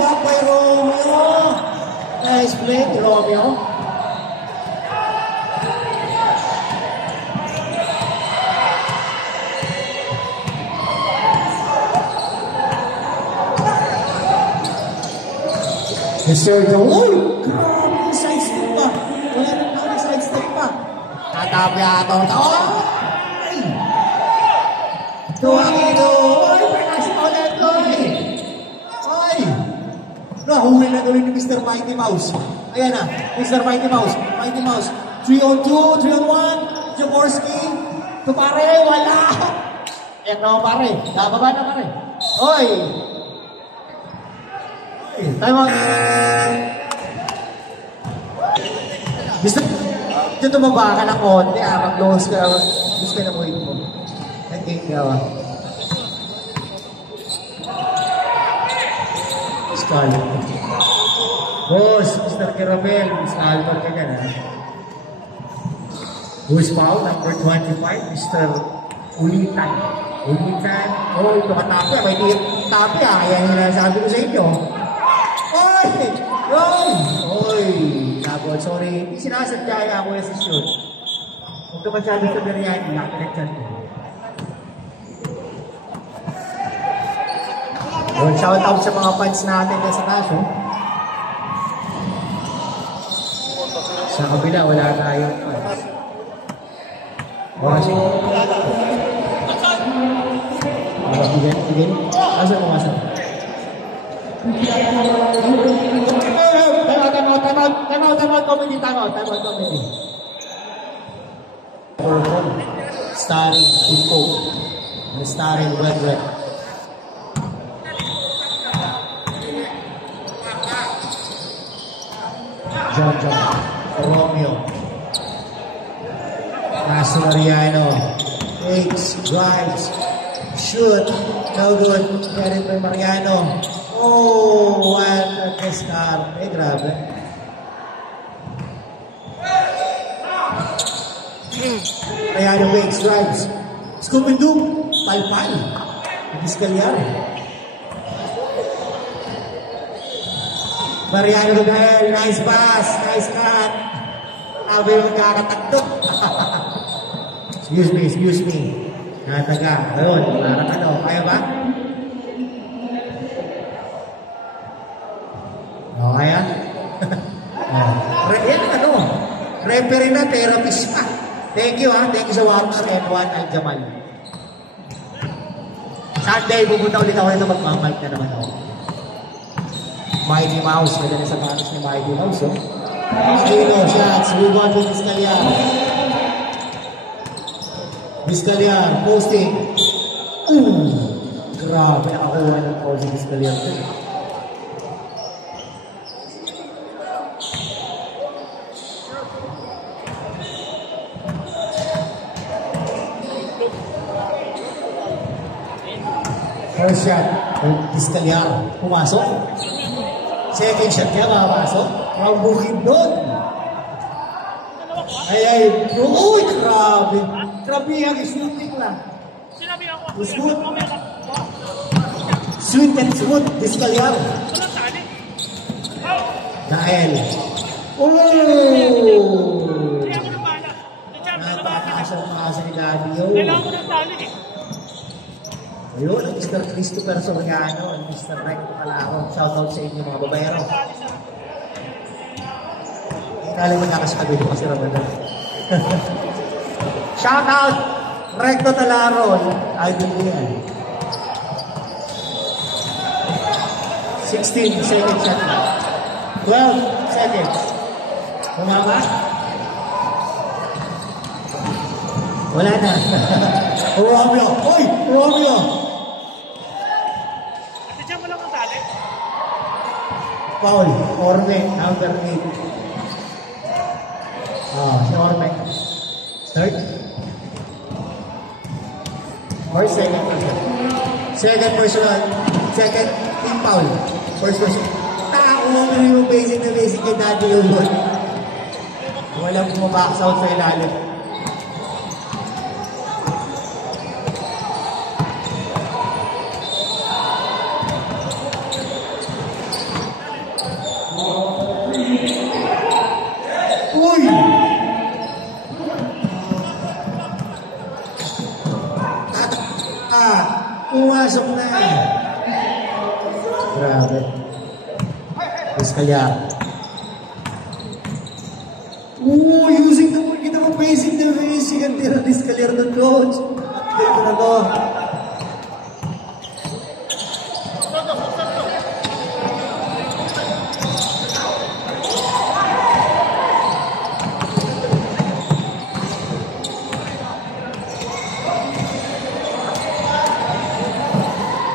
block by Romeo. Nice play, Romeo. Mr. Uy! Grabe, side step pa. Wala rin ako side step pa. Tatabi ato. Ay! Tuwangino! Ay, pernasi mo na ito eh! Ay! Nahuli na gawin ni Mr. Mighty Mouse. Ayan na, Mr. Mighty Mouse. Mighty Mouse. 3 on 2, 3 on 1. Jaworski. Ito pare, wala! Ayan na pare. Nababa na pare. Oy! Time out. Gusto dito tumaba ka ng konti, mag-close ka. Gusto ka na mo ito mo. Nag-game ka, Scarlet. Boss, Mr. Caramel, Scarlet ka dyan, ha? Who's foul? Number 25, Mr. Ulitan. Ulitan. Oh, ito katapi. May tapi, ha? Kaya yung nasabi ko sa inyo. Oy! Oy! Oy! Nabot, sorry. Hindi sinasadya ako yung shoot. Kung ito masyado sa biryani, nakakonectan ko. Well, shout out sa mga fans natin na sa kaso. Sa kabila, wala tayong fans. Kasi. Again. Asa mo, asa? Time out, comedy. Starring Info. Starring Red. John. Romeo. Paso Mariano. Takes, drives, shoot. No good. Get it by Mariano. Oh, what a discard. Grabe. Mariano wakes, drives. Scoop-and-doop. Pal-pal. Diskalyan. Mariano Rubel. Nice pass. Nice cut. Sabi yung kakatagdok. Excuse me. Nataga. Ayun. Parang ano. Kaya ba? Kaya? Yan ano? Referee na, therapist pa. Thank you ha. Thank you sa Warner M1 Al-Jamal. Sunday, pupunta ulit ako nito. Magmamike na naman ako. Mighty Mouse. Wala na sa manos ni Mighty Mouse. Oh. Sino, shots. Move on to Vizcalian. Vizcalian, posting. Grabe, nakakuha ng posting Vizcalian. First shot, Vizcalian. Pumasok. Second shot niya, makapasok. From bukid doon. Ay. Uy, grabe. Grabe yung shooting lang. Smooth. Sweet and smooth, Vizcalian. Dahil. Napakasang-makasa ni Daddy. Kailangan mo ng tali eh. Ayun, ang Mr. Christopher Soriano, ang Mr. Recto Calaro. Shoutout sa inyo mga babayero. Kala mo nakasabi ko kasi Ramadan. Shoutout! Recto Calaro. Idol ko yan. 16 seconds shot. 12 seconds. Kumama? Wala na. Romeo! Uy! Romeo! Paul, Orme, number 8. Si Orme. Third? Or second person? Second personal. Second, team Paul. First person. Nakakuha mo rin yung basic na basic kay Daddy Ubon. Walang bumabacks out sa ilalim. Grabe. Vizcalyar. Using the ball. Kita mo facing the facing. Ang tira Vizcalyar ng coach. Dito na to.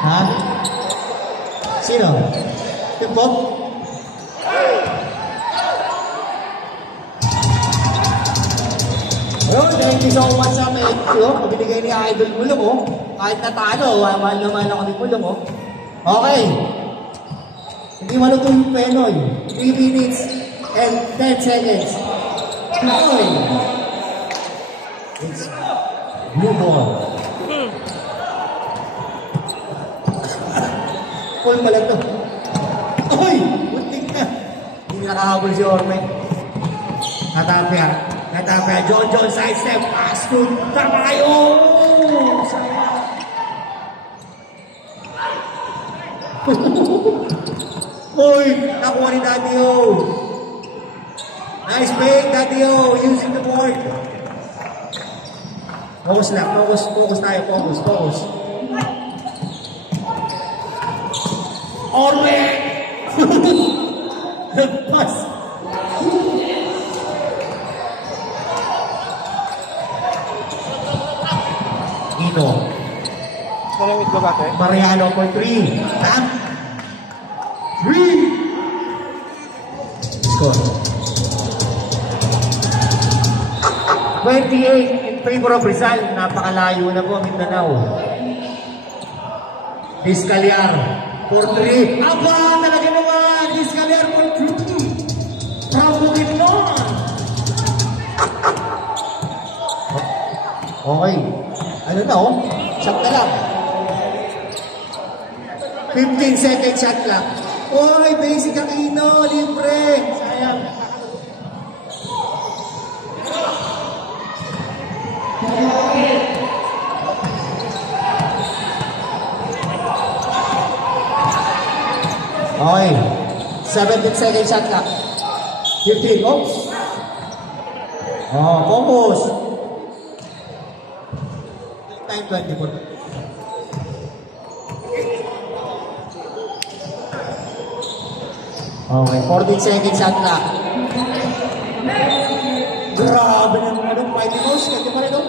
Ha? Sino? Timpok? Ayun, thank you so much sa mga pabinigay ni Idol Mulong, oh. Kahit natalo, mahal naman ako ni Mulong, oh. Okay. Hindi maluto yung Penoy. 3 minutes and 10 seconds. Penoy. It's blue ball. Full pala ito. Uy! Bunting na. Hindi nakahabol si Orme. Natapya. Natapya. John side step. Pass to Tamayo! Sayang. Uy! Nakuha ni Daddy O. Nice break, Daddy O. Using the board. Focus lang. Focus tayo. Focus. Orme! Nagpas! Ino. Mariano for 3. Tap! 3! Score. 28 in favor of Rizal. Napakalayo na po, Mindanao. Vizcalyar for 3. Aba! Talaga naman! Vizcalyar for 3. Bravo Bukidnon! Okay. Ano na, oh? Shot na lang. 15 second shot lang. Oy, basic Aquino, libre. Sayang. Okay. 17 second shot lang. 15, oops. Oh, focus. Time 24. Okay, 14 seconds shot clock. Grabe naman anong fighting house. Kaya pa rin o.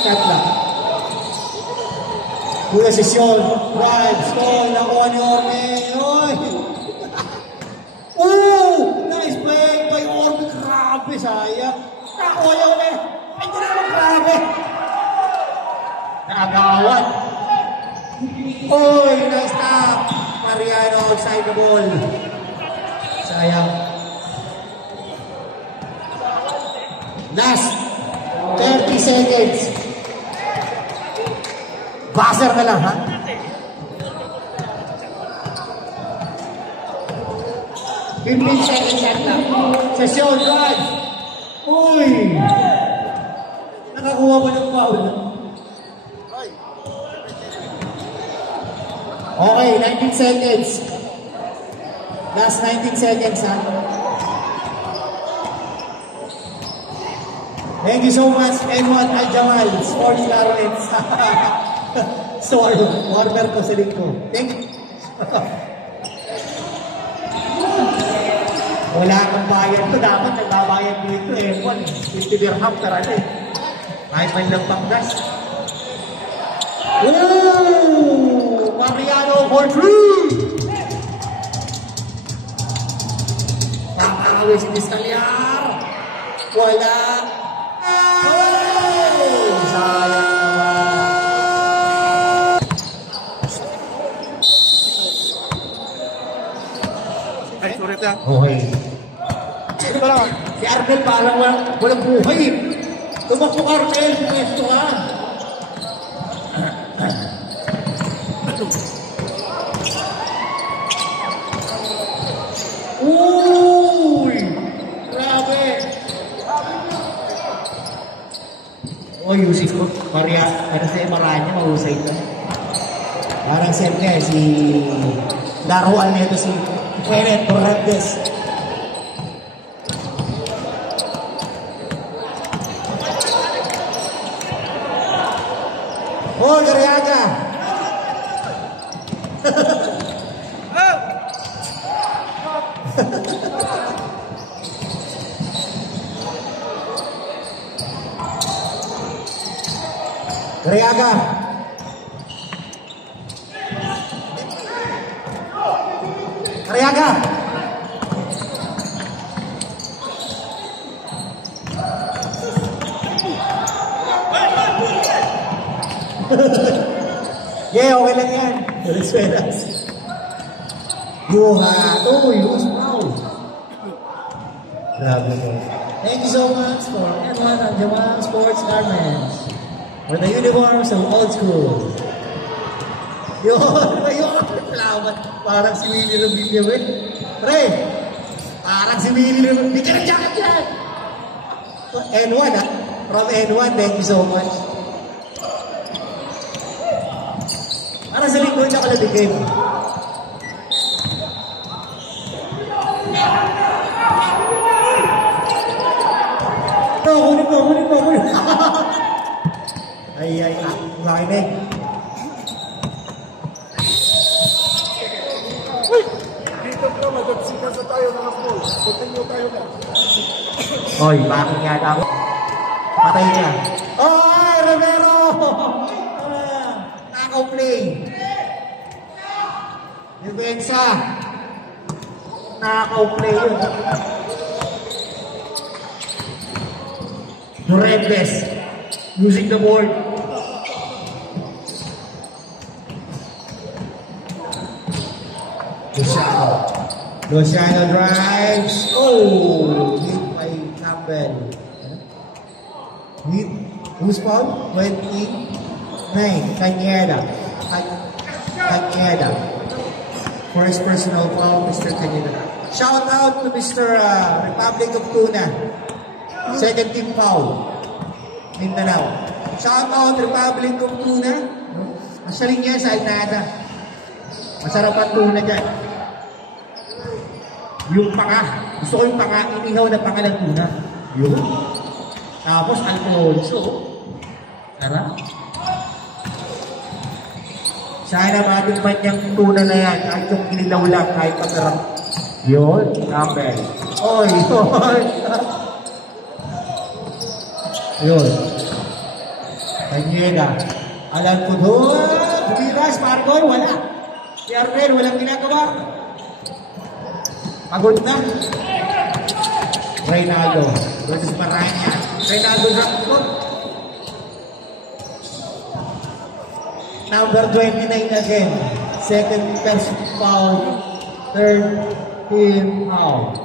Shot clock. Kuya sesyon. Drive. Stall. Nakuha ni Orme. Oy! Nice break by Orme. Grabe, sayang. Nakuha ni Orme. Ay, hindi naman grabe. Nakakawat. Oy, nice stop. Mariano outside the ball. Sayang. Last 30 seconds. Buzzer na lang, ha? Fifteen seconds at lang. Session, drive. Uy! Nakakuha pa ng foul. Okay, 19 seconds. Last 19 seconds, ha? Thank you so much, Edward Al-Jamal, Sports Clarence. So, warmer ko sa link ko. Thank you. Wala akong bayad ko. Dapat nagbabayad dito, Edward. 50 dirham per ano eh. Kahit man lang panggas. Ooh! Mariano for 3! Pakawi si Vizcalyar. Wala. Oh! Sayang naman. Ay, sorry ito. Okay. Si Arnel parang walang buhay. Tumakbo ka, Arnel. Pumesto ka. Uy! Grabe! O, using ko. Maria, ano sa'yo, Maranya, mahusay ito. Parang siyempre, si laruan nito si Kenneth Torres. Oh, Gariaga! Gariaga! Gariaga! Yeah, okay lang yan. Venezuelas. Buhat. Uy, who's proud? Grabe mo. Thank you so much for everyone at Jamal Sports Garments. For the uniforms of old school. Yun, ayun. Salamat. Parang si Willie Rubilla, eh. Pre, parang si Willie Rubilla. Di ka ng jacket yan. N1, ah. From N1, thank you so much. Para sa lingkod niya kalabigin. No, kunin mo. Ay, laki na eh. Dito bro, magagsikas na tayo ng ako. Continue tayo na. Oy, bakit nga daw? Patay niya. Oy, Romero! Nakaw play. Depensa. Nakaw play yun. Torres. Using the board. Luciano drives. Oh, hit by Campbell. Hit. Who's foul? 29. Cañeda. First personal foul, Mr. Cañeda. Shout out to Mr. Republic of Tuna. Second team foul. Mindanao. Shout out Republic of Tuna. Masaling niya sa Alnada. Masarap ang tuna dyan. Yung panga. Gusto ko yung panga. Inihaw na panga ng tuna. Yun. Tapos Alfonso. Tara. Sana matikman niyang tuna na yan. Kahit yung kinilaw lang. Kahit pagkarap. Yun. Campbell. Oy. Yun. Cañeda. Alam ko doon. Bumiras. Marcoy. Wala. Si Arnel. Walang ginagawa. Pagod na. Reynaldo. Versus Maranya. Reynaldo Rangkot. Number 29 again. Second first foul. Third team foul.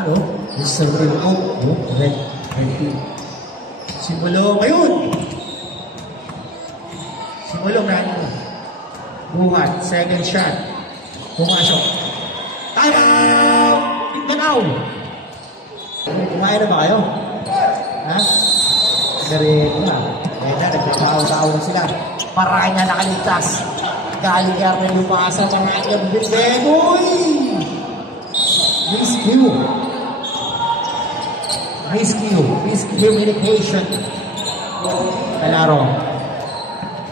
Ano? Mr. Wilco. Red team. Simulo. Ayun! Simulong natin. Buhat. Second shot. Pumasok. Time out! Mindanao! Kumain na ba kayo? Ha? Garin na. Ngayon na, nagpapao-tao na sila. Maranya nakaligtas. Galing yan na lumasa. Maranya bigyan. Uy! Miscommunication. Kalaro.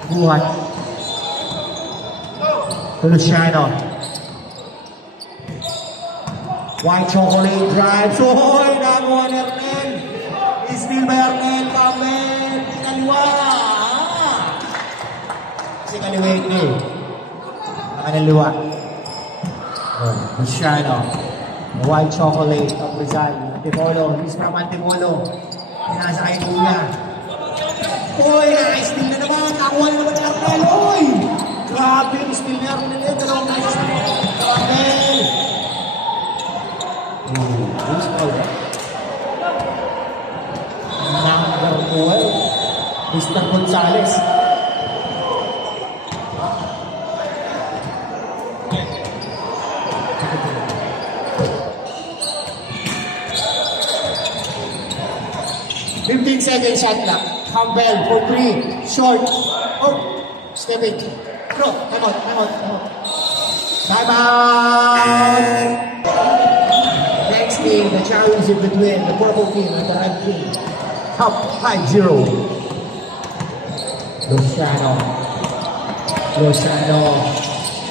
Buhat. Luciano. White chocolate drive. Soy! Nagawa ni Arnel. Steal by Arnel. Campbell. Kaliwa. Kasi kaliwa ito. Kaliwa. Luciano. White chocolate of Rizal. Antipolo. He's from Antipolo. Nasa kay Kuya. Uy, naka-steal na naman. Nakuha na naman ni Arnel. Uy! Grabe yung steal ni Arnel. Dalawang beses na naman. Arnel! Who's called? Number 12. Mr. Gonzales. Fifteen seconds shot clock. Campbell for 3. Short. Oh, stepping. No, come on. Time out. Next game, the challenge in between the purple team and the red team. Top 5-0. Luciano.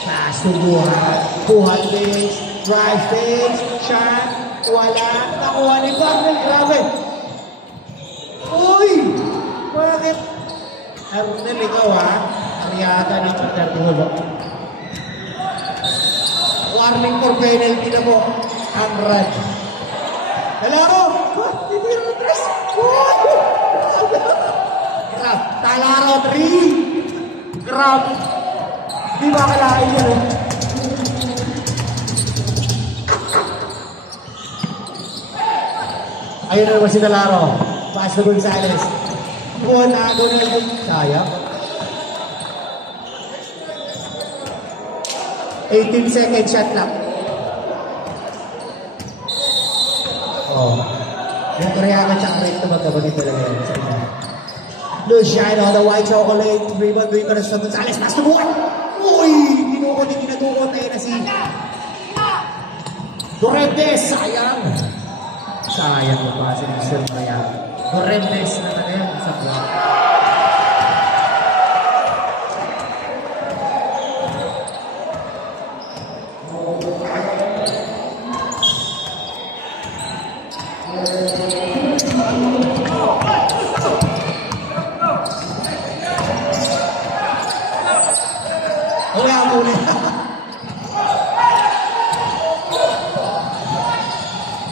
Pass to Buhat. Buhat takes. Drive takes. Shot. Wala. Nakuha ni Campbell. Grabe. Uy! Bakit? Arnel, ikaw ha? Ang yata ng pagkatulo. Warning for penalty na po. Ang rad. Talaro! Hindi naman tres! Grab! Talaro 3! Grab! Di ba kalahin yun? Ayun na naman si Talaro. Pass to Gonzales. Buwan na ako na lang. Sayang. 18 seconds shot clock. Oh. Yung Koreano tsaka rin ito magkabagay talaga yan. Luciano, the white chocolate. Rebound doon pa na sa Gonzales. Pass to Buwan. Uy! Kinatukot na yun na si Dorentes. Sayang. Sayang yung pasi ng Sir Mariano. Dorentes na yan sa buwan. Wala muna.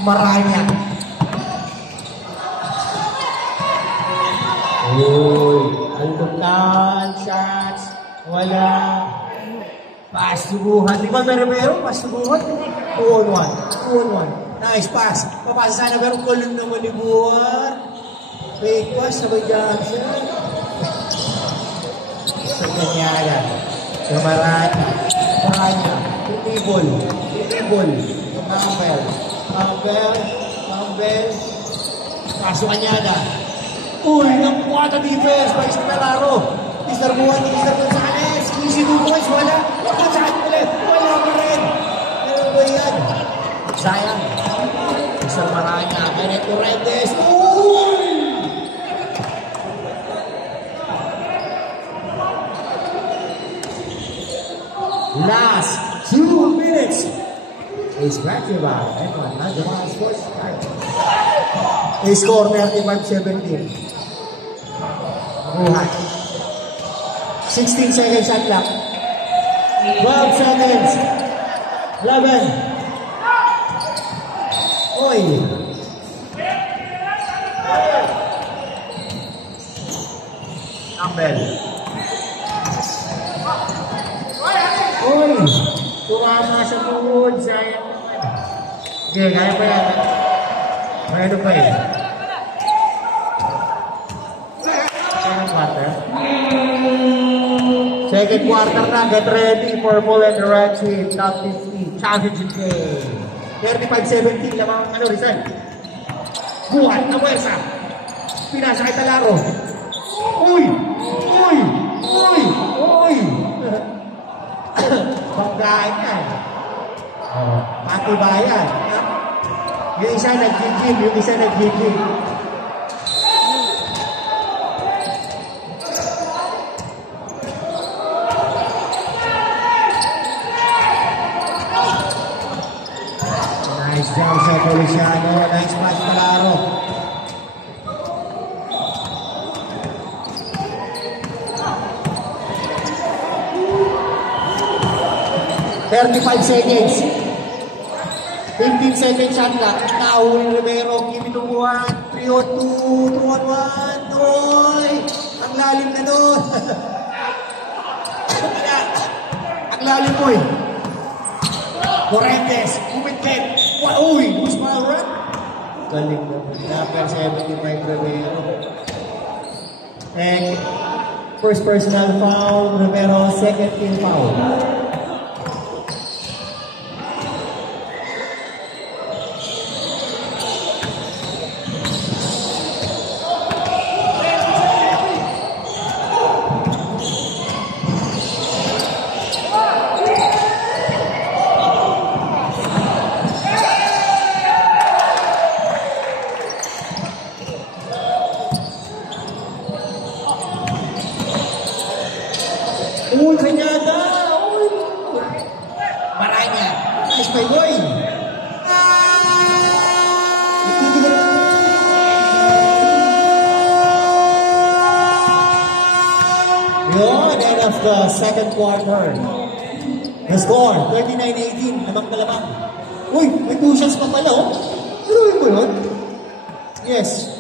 Maranya. Uy, albutan, shots, wala. Pass to Buhat. Di ba meron? Pass to Buhat. 2-on-1. Nice pass. Papasa sana pero kulong naman ni Buhat. Fake pass, sabay jump shot. Sa kanyara. Sa Maranya. Titibol. Campbell. Paso kanyada. Uy, nakuha na defense by Talaro. Mr. Buwan, Mr. Gonzales. Easy 2 points, wala. Saan ulit? Wala pa rin. Ano ba yan? Sayang. Mr. Maranya. Kenneth Torrentes. Uy! Last 2 minutes is brought to you by Edwin Najaman Sports Card. Score 35-17. Buhat. 16 seconds shot clock. 12 seconds. 11. Oy. Campbell. Oy. Tumama sa tuhod. Sayang naman. Okay, kaya pa yan. Mayroon pa eh. Second quarter na, get ready for Bull and the Red Team, top 50, championship game. 35-17 lamang, Rizal. Buhat na puwersa. Pinasa kay Talaro. Uy! Banggaan yan. Patibayan. Yung isa nag-gym, Nice job sa Policiano. Nice pass Talaro. $35 seconds. 15 seconds shot clock. Nahuli Rivero. Kimi Tumuhan. 3-on-2. 2-on-1. Troy. Ang lalim na doon. Ang lalim mo eh. Correntes. Umitkit. Uy! Who's my run? Galing na. Napper 75 Rivero. And first personal foul, Romero, second team foul. Uy, kanyada! Uy! Maranya. Nice by boy! Yun, end of the second quarter. The score, 39-18, lamang na lamang. Uy, may 2 shots pa pala, oh. Tuloy mo yun? Yes.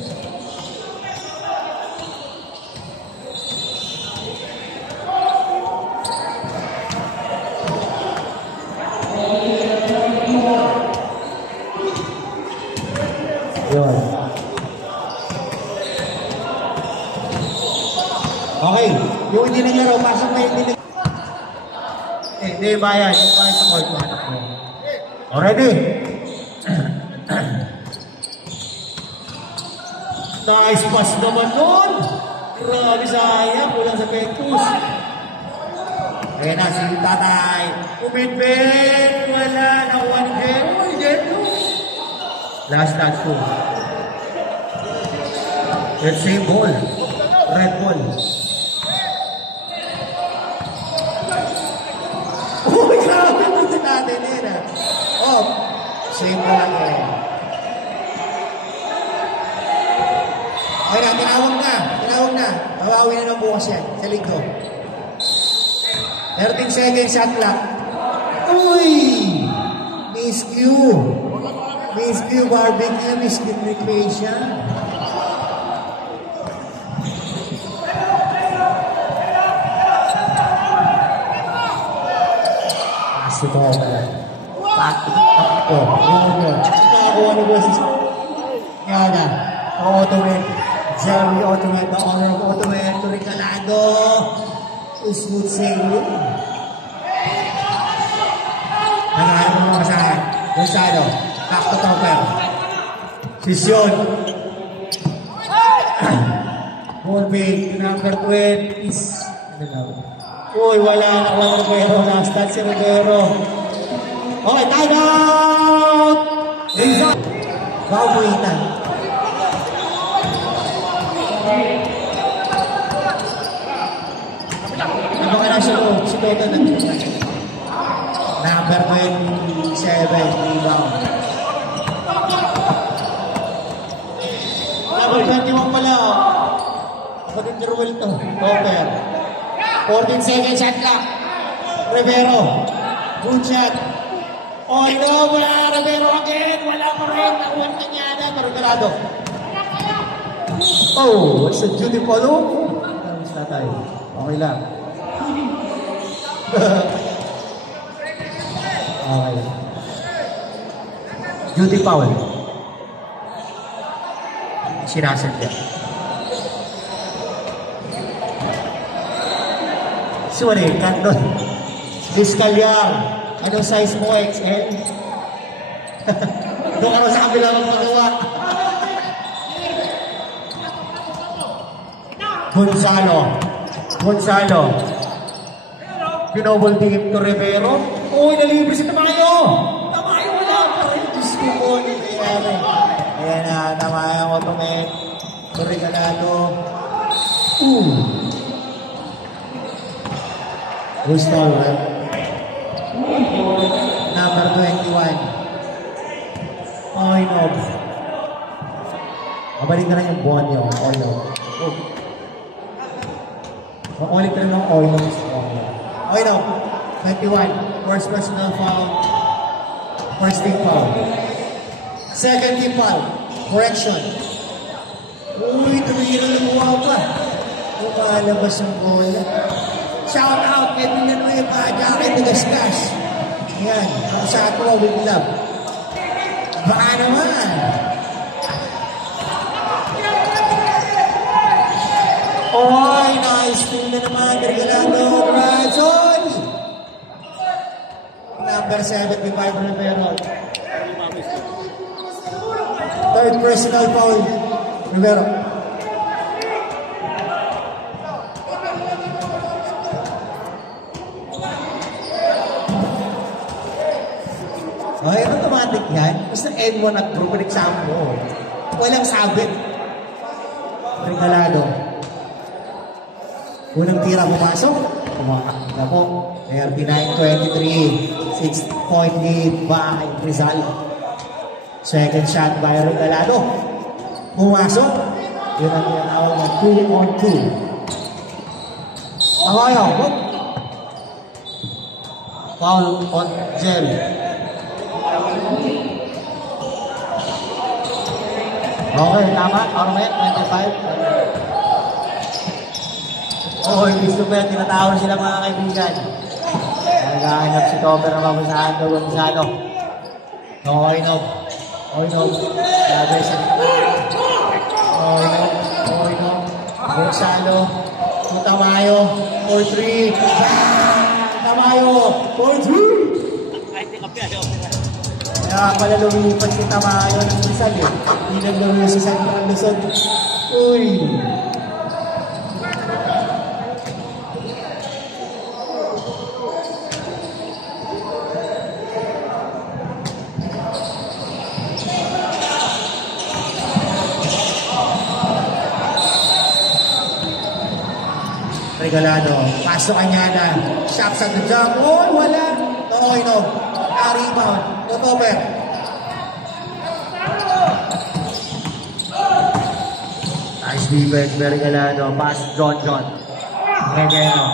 Yun. Okay, yung hindi naglaro, pasok na yung hindi naglaro. Hindi bayan, yung bayan sa court. Already. Nice pass naman nun. Grabe sayang, kulang sa Pectus. Ayan na, si Tatay. Umidbin. Wala. Nakuha ni Jen. Uy, Jen. Last touch ko. Let's say ball. Red ball. Uy, grabe punta natin yun ah. Oh, same ball lang eh. Okay na, tinawag na. Tinawag na. Mabawi na ng bukas yan. Sa linggo. 13 seconds shot clock. Uy! Miss Q. Miss Q barbecue. Miss Q recreation. Kasi ko ako. Pati. Ako. Yun. Nakakuha na ba si... Yan na. Automate. Jerry Automate. The honor of Automate. Regalado. Smooth sailing. Nakaharap mo mga kasahan. Gonzalo. Back to topper. Sisyon. Ball fake. Number 20 is... Ano na? Uy, wala na. Wala Rivero. Last touch si Rivero. Okay, time out! Rizal. Baubuitan. Ano ka na siya ko? Si Toto na. Number 27, rebound. Number 21 pala. Mag-interwell to. Topper. 14 seconds shot clock. Rivero. Good shot. Oh no, wala Rivero again. Wala pa rin. Nakuha ng kanyada. Marugurado. Oh, it's a duty follow. Tapos na tayo. Okay lang. Okay. Duty foul. Si Russell yan. Sorry, Canton. Fiscal yan. Anong size mo, XL? Doon ka sa kabila ng magawa. Gonzalo. Gonzalo. Pinobol team to Rivero. Uy, nalibis ito kayo! Tamayo wala! Ay, Diyos ko po. Ayan na, tamayang Automate. Regalado. Gusto, right? Number 21. Ay, no. Mabalik na lang yung buwan niyo. Oilo. Makulit na lang ng oilo. Oilo. 21. First personal foul. First team foul. Second team foul. Correction. Uy, tumira ng buwa pa. Lumalabas ang bola. Shout out kay Villanueva, Jackie Tugaskas. Yan, ako sa ako with love. Baka naman. Oh, Steal na naman. Regalado. Brazon. Number 75 Rivero. Third personal foul. Rivero. Okay, automatic yan. Basta N1 at group example. Walang sabit. Regalado. Unang tira pumasok. Pumakas na po. 39-23. 6-point lead by Rizal. Second shot by Regalado. Pumasok. Yun ang tinatawag na 2-on-2. Awayo. Foul on Jerry. Okay, tama. Armet, 25. Oh, hindi super. Tinatawag sila mga kaibigan. Naghahanap si Topper ng mabasahan daw Gonzalo. Okay, no. Okay, no. Sabi sa okay, no. Okay, no. Gonzalo. Tamayo. 4-3. Tamayo. 4-3. Kaya pala lumipat si Tamayo ng Rizal eh. Hindi naglawi si Central Luzon. Uy! Regalado. Pasok kanya na. Shots at the jump. Oh, wala. Okay, no. Rebound. No cover. Nice defense. Regalado. Pass. John. Regalado.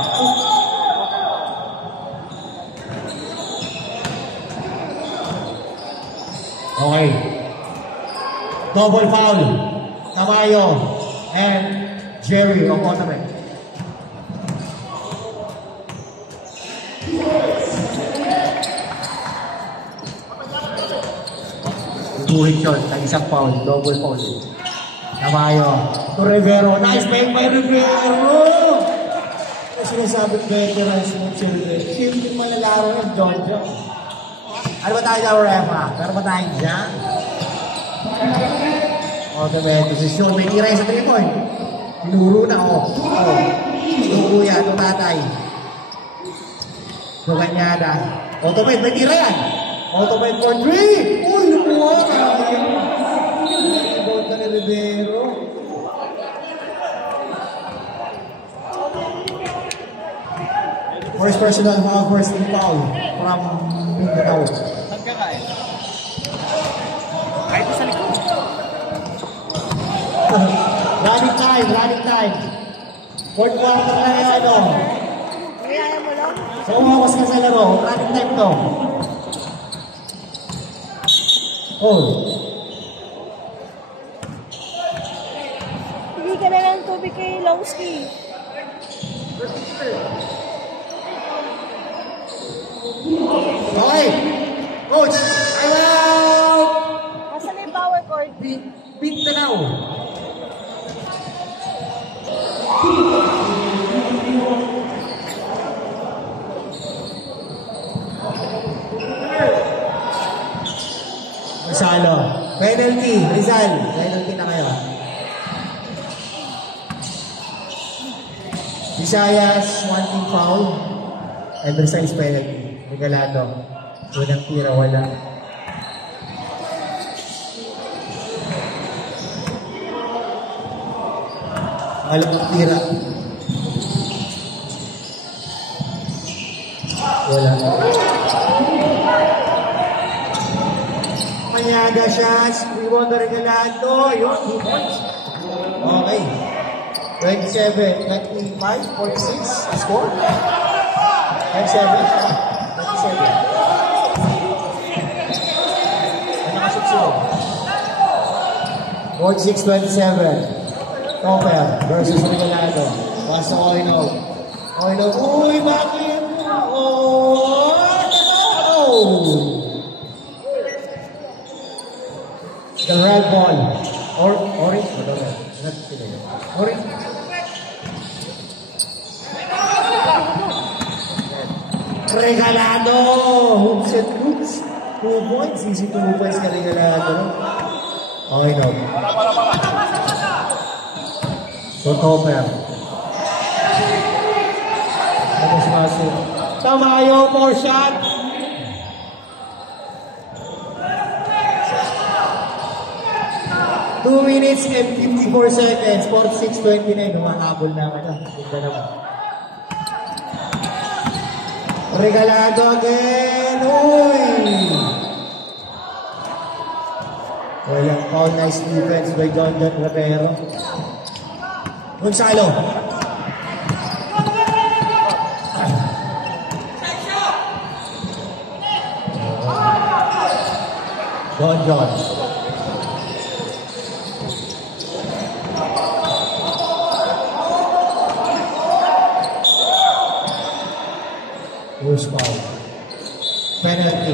Okay. Double foul. Tamayo and Jerry of Ottoman. Buhit yun, sa isang foul, double foul. Tamayo. To Rivero. Nice make by Rivero! Kasi sinasabing veterans ng children. Siyempre malalaro ng John. Ano ba tayo dyan, Refa? Pero ba tayo dyan? Automatic. Posisyon. May tira sa 3-point. Tinuro na ako. Tinuro yan. Ito tatay. Ito kanyada. Automatic. May tira yan. Automatic for 3. Uy, nakuha ka. Rebound ka ni Rivero. First personal foul, first team foul from Mindanao. Saan ka kaya? Kahit sa likod. Running time. Fourth quarter na yan, ano. Kaya mo lang? So, umawas ka sa laro. Running time to. Oh. Hindi ka na lang tubig kay Longski. Okay. Coach, ayaw! Asan na yung power cord? Mindanao. Masalo. Penalty. Rizal. Penalty na kayo. Visayas, one team foul. And Rizal's penalty. Regalado. Unang tira, wala. Alam ang tira. Wala. Manyaga shots. Rebound na Regalado. Yun, 2 points. Okay. 27, 25, 46. Score. 27. 46-27. Topper versus Regalado. Paso Oino. Oino. Uy, bakit? Oh! The red ball. Orange? Orange? Regalado! Hoops and hoops. 2 points. Easy 2 points ka Regalado. Okay, no. So, Topper. Tapos Maso. Tamayo, 4 shot. Two minutes and 54 seconds. 46:29. Humahabol naman. Ganda naman. Regalado again. Uy! Walang foul. Nice defense by John Rivero. Gonzalo. John. Loose ball. Penalty.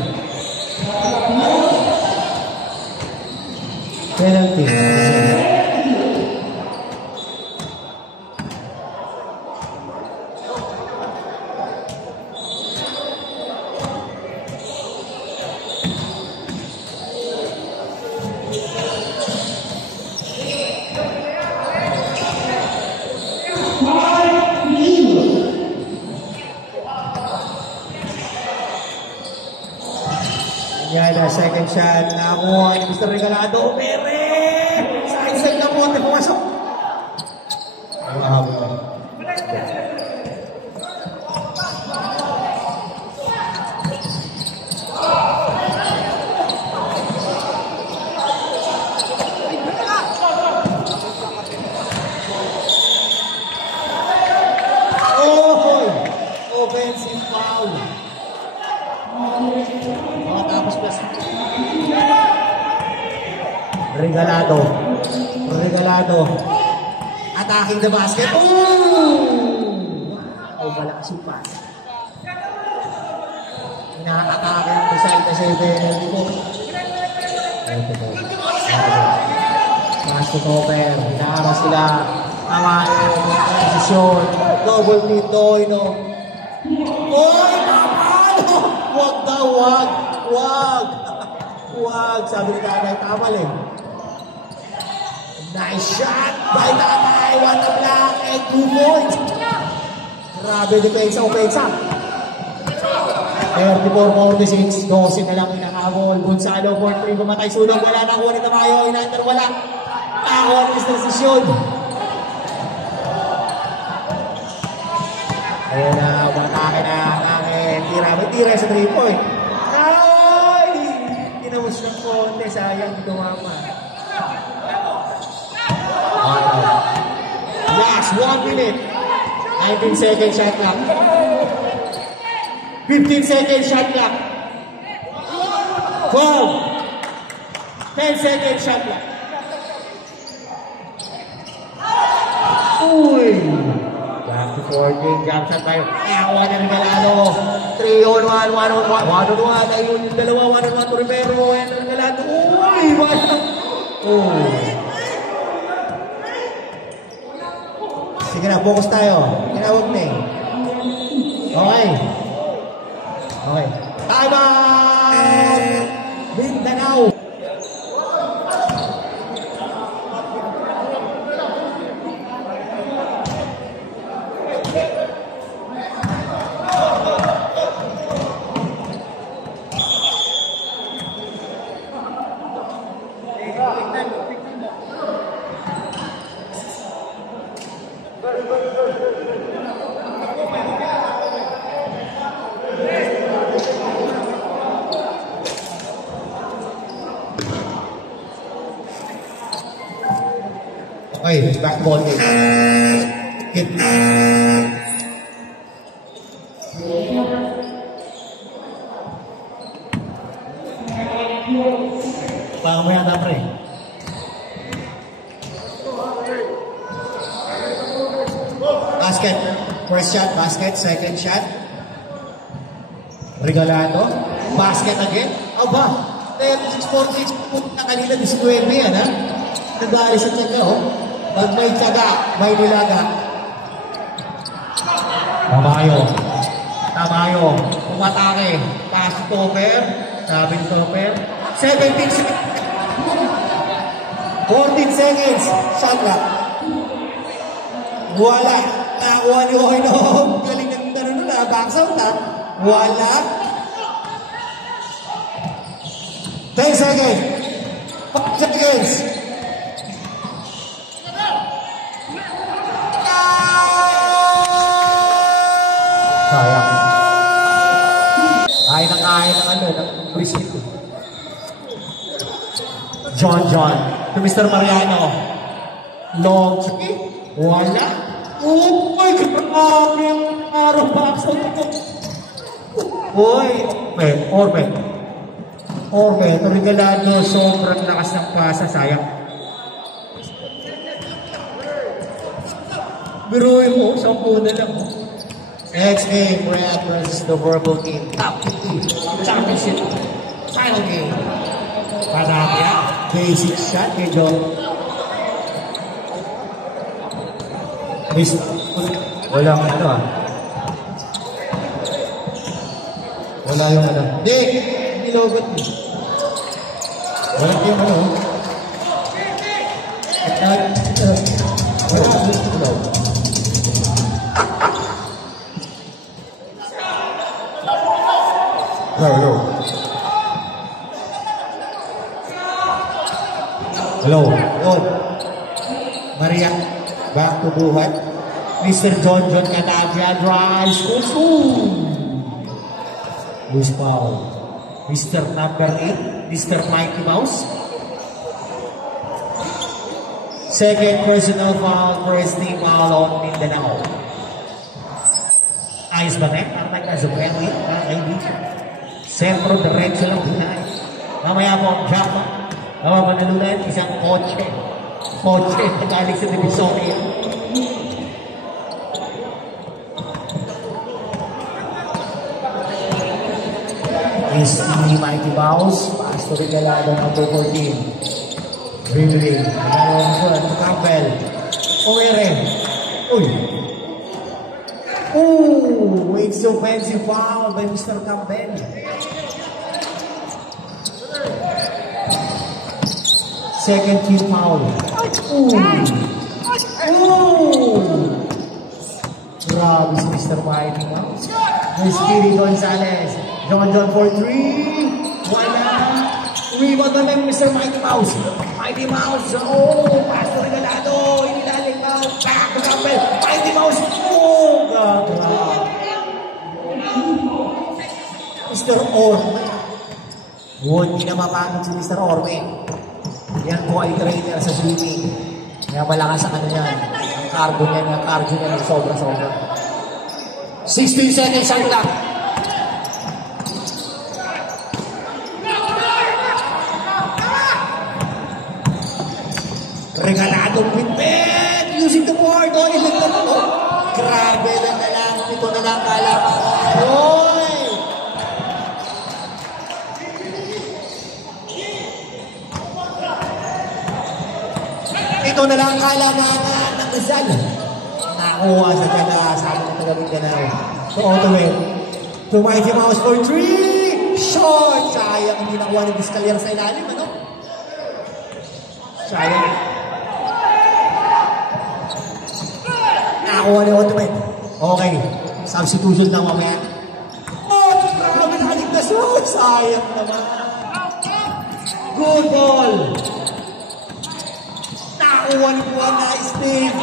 Yan, second shot. Nakakuha ni Mr. Regalado. Pere! Side na po. Pumasok. Mahabol na. Offensive foul. Tapos plus. Regalado. Attacking the basket. Oh, malakas yung pass. Ina-atake yung result kasi yung penalty mo. Pass to Topper. Inaara sila. Tamayo. Posisyon. Double mid Toino. Oy! Wag daw, wag. Sabi ni Tatay, tama lang. Nice shot by Tatay. One to black and 2 points. Grabe, depensa, opensa. 34-46. 12 na lang inahabol. Gonzalo, 4-3. Bumatay sulong. Wala na kuha ni Tamayo. Inander, wala. Ako ang desisyon. Ayan na, umatake na namin. Tira sa 3-point. Ay! Tinamos ng konti. Sayang tumama. Last 1 minute. 19 second shot clock. 15 second shot clock. 12. 10 second shot clock. Uy! Back to 14, jump shot tayo. Ayaw na Regalado. 3-on-1, 1-on-1. 1-on-1. Ayun yung dalawa, 1-on-1 to Rivero. And Regalado. Uy! Sige na, focus tayo. Kinawag na eh. Okay. Time out! Mindanao! Okay, back ball game. Hit. Parang mo yata pre. Basket. First shot, basket. Second shot. Regalado. Basket again. Aba. 36-46. Na kanina 19 yan ha. Nagdali sa tsaga oh. Pag may tsaga, may nilaga. Tamayo. umatake. Pass to Topper. Sabi ni Topper. 17 seconds. 14 seconds. Shot clock. Wala. Nakuha ni Oino. Galing ng tanong na. Backsound na. Wala. 10 seconds. 5 seconds. Sayang. Kaya ng whistle. John. To Mr. Mariano. Long chiki. Wala. Oh my God. Yung araw backsound ito. Uy. Orbe. Regalado. Sobrang lakas ng pasa. Sayang. Biruin mo. 10 na lang. Next game, Red versus the Verbal Team. Top 50 Championship. Final game. Panatya. Basic shot. Medyo. Walang Wala yung Hindi. Nilogot mo. Walang yung Wala. Hello. Maria, back to buhat. Mr. John Catavia drives. Loose foul. Mr. number 8, Mr. Mighty Mouse. Second personal foul, first team foul on Mindanao. Ayos ba kayo? Parang nagkasubuyan mo mga kaibigan. Sentro, diretso lang buhay. Mamaya po ang jump. Namamanalunan, isang kotse. Nagaling sa Divisoria. Is the Mighty Mouse. Pass to Regalado, number 14. Dribbling. Campbell. Uwere. It's offensive foul by Mr. Campbell. Second team foul. Grabe si Mr. Mighty Mouse. Speedy Gonzalez. John for 3. Wala. Rebound na lang Mr. Mighty Mouse. Mighty Mouse. Pass to Regalado. Inilaling Mouse. Back to Campbell. Mighty Mouse. Mr. Orme. Hindi na mapagod si Mr. Orme. Yan po ay trainer sa swimming. Kaya malakas ang yan. Ang cardio niya, sobra-sobra. 16 seconds ang clock. Regaladong pinpet! Using the board! Grabe na lang. Ito na lang kalaban. Ito na lang kalamangan ng Rizal. Nakuha sa kanya. Sabi ng tagaling Danao. So, Ottoman. To Mighty Mouse for 3. Short. Sayang. Hindi nakuha ng Discalier sa ilalim. Sayang. Nakuha ni Ottoman. Okay. Substitution lang mamaya. Grabe nakaligtas. Sayang naman. Good ball. Nakuha ni Juan na Steve.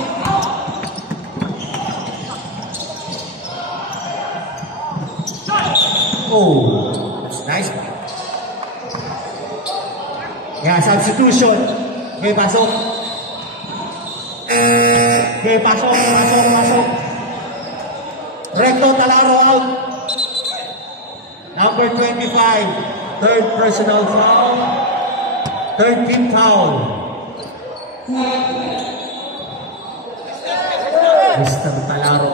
That's nice. Yeah, substitution. Okay, pasok. Pasok. Recto Talaro out. Number 25. Third personal foul. Third team foul. Mr. Talaro.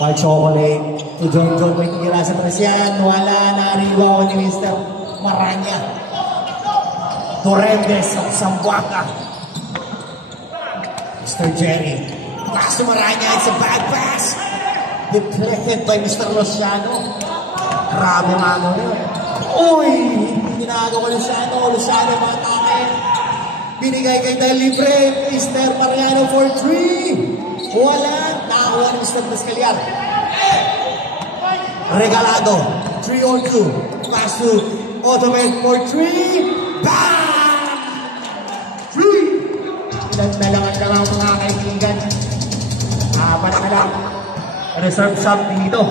White chocolate. Si John may tira sa presyan. Wala na riwa ni Mr. Maranya. Torrentes at Zamboanga. Mr. Jerry. Pass to Maranya. It's a bad pass. Deflected by Mr. Luciano. Grabe mga ano na yun. Uy! Hindi ginagawa Luciano. Luciano mga atake. Binigay kay Del Libre. Mr. Mariano for 3. Wala. Nakakuha ni Mr. Pascaliar. Regalado. 3-on-2. Pass to Ottoman for 3. Bam! 3! Ilan na lang ang mga kaibigan. Apat na lang. Reserve shot dito.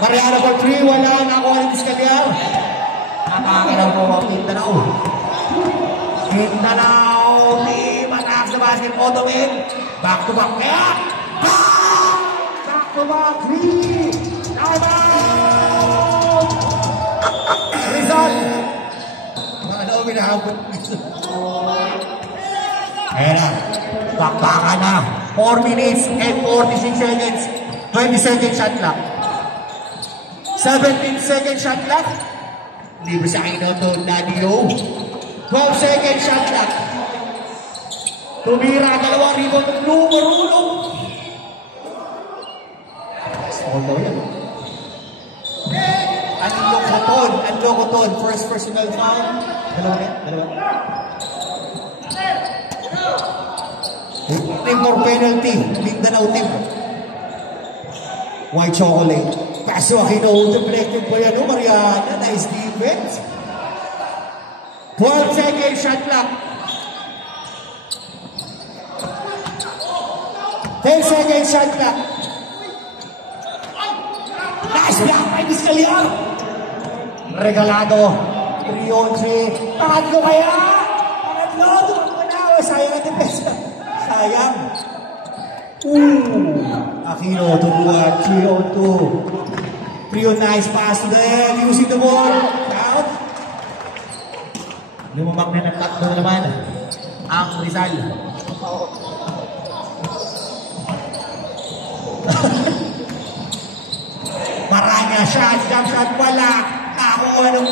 Mariano for 3. Wala. Nakakuha ni Pascaliar. Nakakalaw po ang Mindanao. Mindanao. Team attack sa basket. Ottoman. Back to back. Kaya. Back to back. 3. Time out. Rizal. Ano minahapon? Ayan na. Bakbakan na. 4 minutes and 46 seconds. 20 second shot clock. 17 second shot clock. Libre sa akin ito, Daddy O. 12 second shot clock. Tumira, 2 rebound ng blue, marunong. Small daw yan. Anlokoton. First personal foul. Dalawa. Team for penalty. Mindanao team. White chocolate. Kaso Aquino, deflected pa yan. Mariana, nice defense. 12 second shot clock. 10 second shot clock. Nice block by Pascaliar. Regalado. 3-on-3. Pangatlo kaya. Pangatlo. Sayang ang defensa. Sayang. Aquino to do a 3-on-2. 3-on nice pass to them. Using the ball. Out. Lumabak na ng tatlo naman. Ang Rizal. Maranya shot. Jump shot wala. Nakakuha ng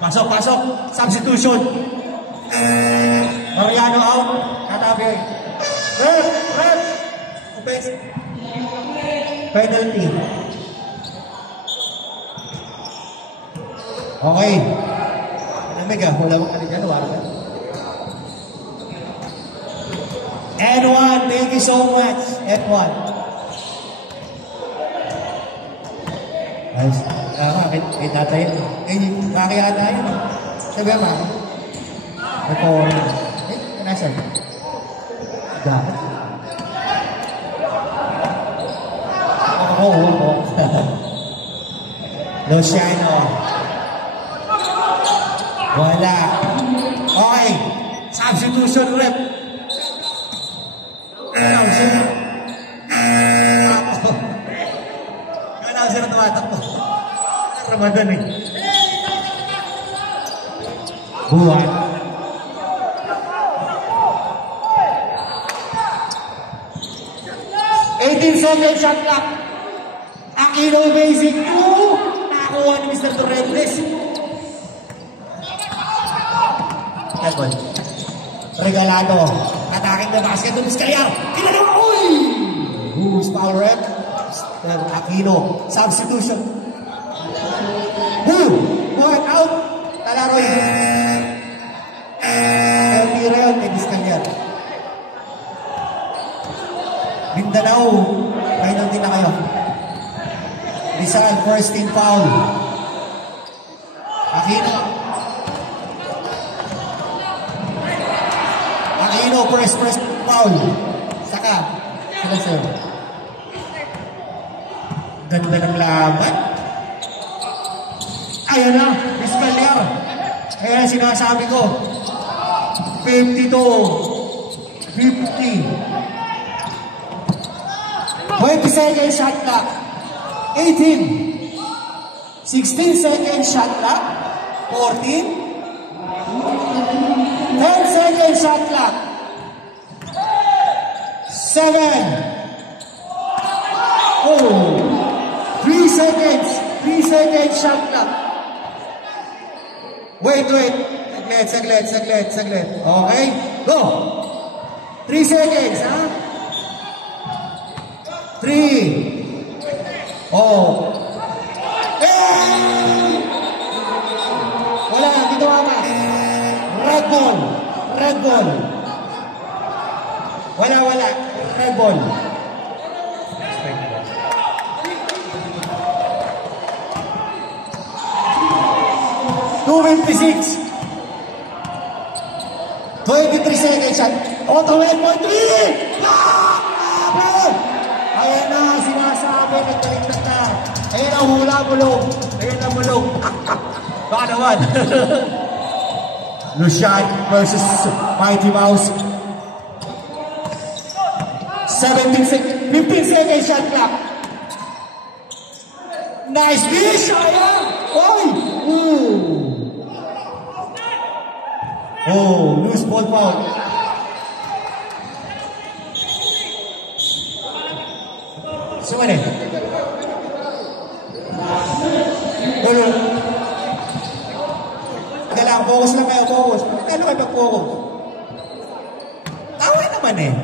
Pasok. Substitution. Mariano out. Katabi. Ref. Offense. Penalty. Okay. Lamig wala mong kaligan. N1, thank you so much. N1. Kay tatay. Kakiyata yun. Sabi ba? Ito. Nasaan? Dapat. Oo. Luciano. Wala. Okay. Substitution rep. Announcer na tumatakbo. Ramadan eh. Buwan. Second shot clock. Aquino basic 2. Nakakuha ni Mr. Torres. Edwin. Regalado. Attacking the basket to Pascaliar. Kinalaw. Uy! Who's foul rep? Mr. Aquino. Substitution. Buwan out. Talaroy. Healthy rayon kay Pascaliar. Mindanao. Penalty na kayo. Rizal, first team foul. Aquino, first foul. Saka. Sila sir. Ganda ng laban. Ayan na, Pascaliar. Ayan sinasabi ko. 52-50. 20 second shot clock. 18. 16 second shot clock. 14. 10 second shot clock. 7. 3 seconds. 3 second shot clock. Wait. Saglit. Okay, go. 3 seconds, ha? 3. Oh. Eh! Wala, dito ka. Red ball. Red ball. Wala. Red ball. 2:56. 23 seconds at auto 1.3! Ayan na, sinasabi, nagtaligtas na. Ayan ang hula, bulong. Ayan ang bulong. Baka naman. Lucian versus Mighty Mouse. 15 seconds shot clock. Nice dish! Ayan! Oy! Oh, loose ball foul. Sumali. Kailangan focus lang kayo, focus. Kailangan kayo mag-focus. Tawa naman eh.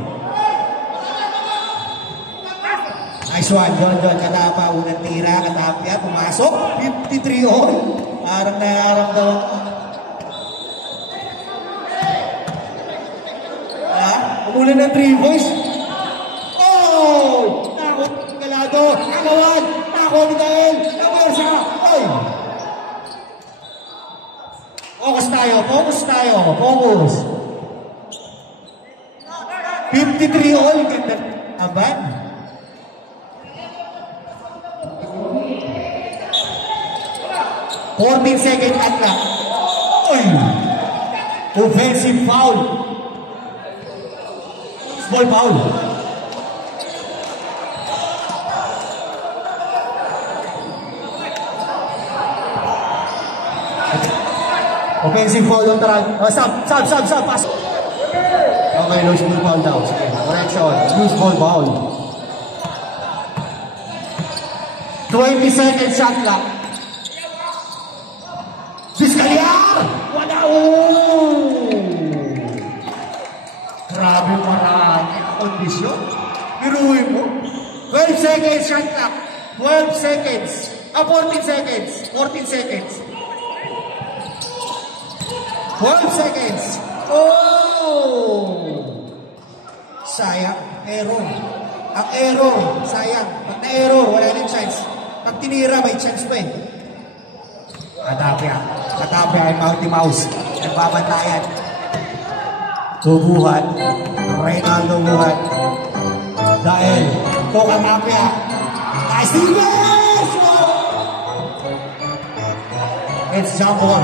Nice one, John. Katapa, unang tira, katapya, pumasok. 53 all. Parang nararamdaman ko. Umulan ng 3 boys. Oh! Takot, galado, agawan, takot, Miguel, nawersa. Ay! Focus tayo. 53 all, ganda. Aban. $14 seconds at na. Oy! Offensive foul. Small foul. Offensive foul yung taral. Sub. Pass. Okay, loose ball foul daw. Sige, correction. Loose ball foul. 20 seconds shot clock. Biskaliar! Wala! Grabe marami kondisyon. Biruin mo. 12 seconds shot clock. 12 seconds. 14 seconds. 14 seconds. 12 seconds. Oh! Sayang. Error. Ang error. Sayang. Pag na-error, wala nang chance. Pag tinira, may chance pa eh. Katapya ay Mighty Mouse. Nagbabantayan. Tubuhan. Reynaldo buhat. Dahil Katapya. Nice defense! It's jump on.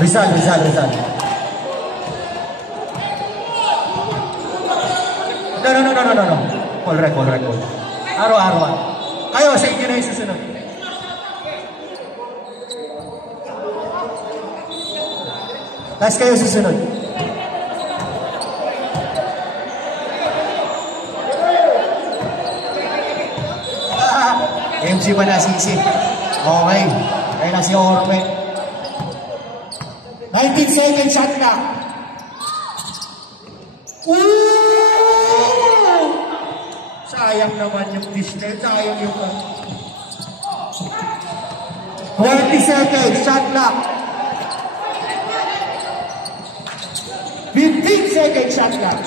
Rizal. No. Call rec. Araw-araw. Kayo, sa inyo na yung susunod. Tapos kayo susunod. MC ba na sisi? Okay. Kaya na si Orme. 19 seconds shot na. Sayang naman yung display. Sayang yung 20 seconds shot clock. 15 seconds shot clock.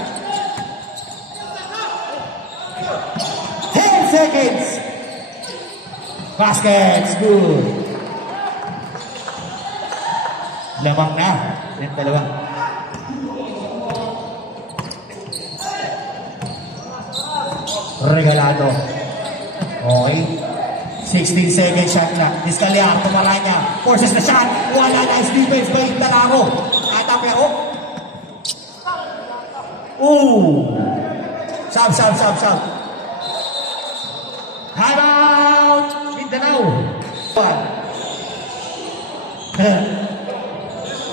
10 seconds. Baskets. Good. Lamang na. Yan dalawa. Regalado. Okay. 16 seconds shot na. Diskaliar, tumala niya. Forces na shot. Wala, nice defense by Talaro. Atapya, Sub. Time out! Mindanao.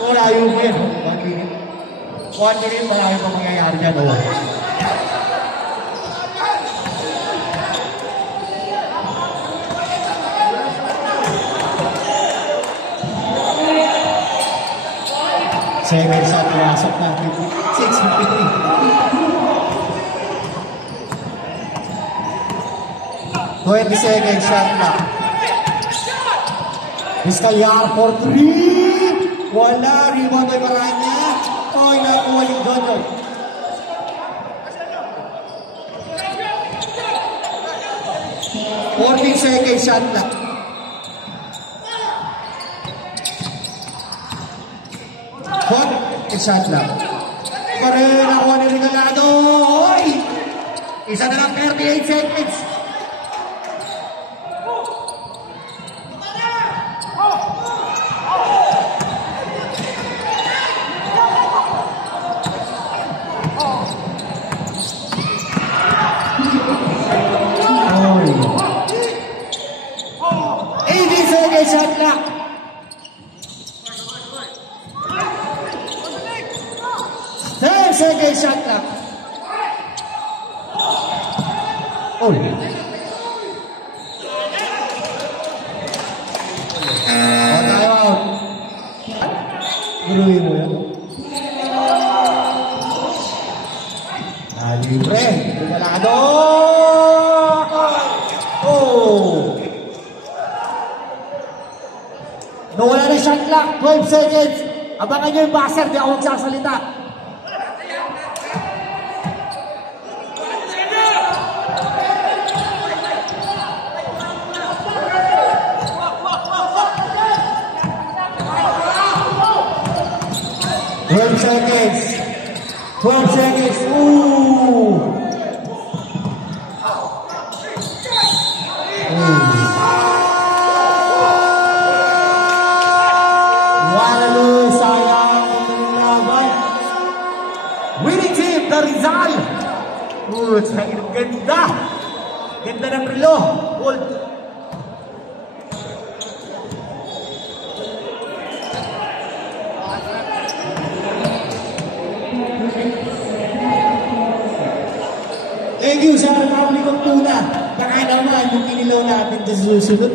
Wala yung win. 1 minute. 1 minute, marami pa mangyayari dyan. Second shot, wasap na 56-53. 20 second shot na. Vizcayar for 3. Wala, rebound by Maranya. Oy, nakuha ni Jojo. Second shot na. Shot lang. Pareho nakuha ni Regalado. Oy! Isa na lang 38 seconds. Shot lang. Second shot lang. Oh. Time out. Guruin mo yan. Libre. Regalado. Oh. Nawala na shot clock, 12 seconds. Abangan nyo yung buzzer, di ako magsasalita. Seconds. 12 seconds. Ooh. Winning team, the Rizal. Ganda. Ganda ng relo. Gold. Thank you sa Republic of Tuna. Baka naman yung kinilaw natin sa susunod.